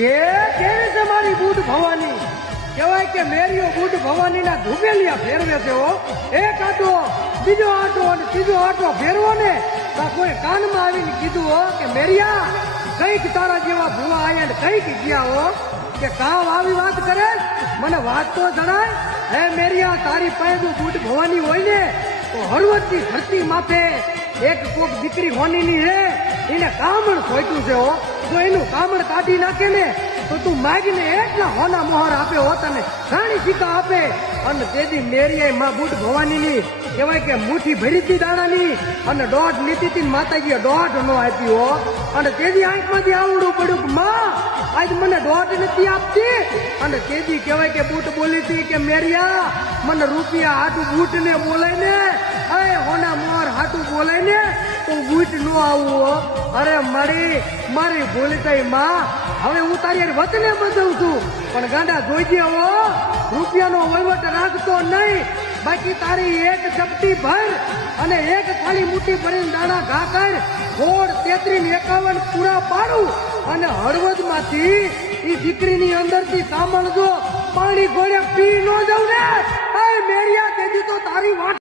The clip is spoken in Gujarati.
કે કેવી છે મારી બુટ ભવાની કહેવાય કે મેરીઓ બુટ ભવાનીના ધુબેલિયા ફેરવે છે હો એક આટો બીજો આટો અને ત્રીજો આટો ફેરવો ને તો કોઈ કાનમાં આવીને કીધું હો કે મેરિયા કઈક તારા જેવા ભૂવા આયા ને કઈક ગયા હો કે કામ આવી વાત કરે મને વાત તો જણાય હે મેરિયા તારી પાસે બુટ ભવાની હોય ને તો હળવદની ધરતી માથે એક કોક દીકરી હોનીની હે એને કામણ ખોટ્યું છે હો જો એનું કામણ કાઢી નાખે ને તો તું માગીને એટલા હોના મોહર આપે હો તને રાણી સિક્કા આપે અને તેદી મેરિયાએ માં બુટ ભવાનીની કહેવાય કે મુઠ્ઠી ભરી હતી દાણાની અને દોઢ લીધી હતી માતાજીએ દોઢ નો આપી હો અને તેદી આંખમાંથી આવડું પડ્યું કે માં આજ મને દોઢ નથી આપતી અને તેદી કહેવાય કે બુટ બોલી હતી કે મેરિયા મને રૂપિયા હાટું બુટ ને બોલાય ને અરે હોના મોહર હાટું બોલાય ને તો બુટ નો આવું અરે મારી ભૂલ થઈ માં હવે હું તારી વચને બધું છું પણ ગાંડા જોઈજે હો રૂપિયાનો વહીવટ રાખતો નહીં બાકી તારી એક ચપટી ભર અને એક ખાલી મુઠ્ઠી ભરીને દાણા ઘા કર ગોળ 33-51 પૂરા પાડું અને હળવદ માંથી ઈ દીકરીની અંદરથી સાંભળજો પાણી ગોળે પી ન જાવ ને મેરિયા તેજી તો તારી વાત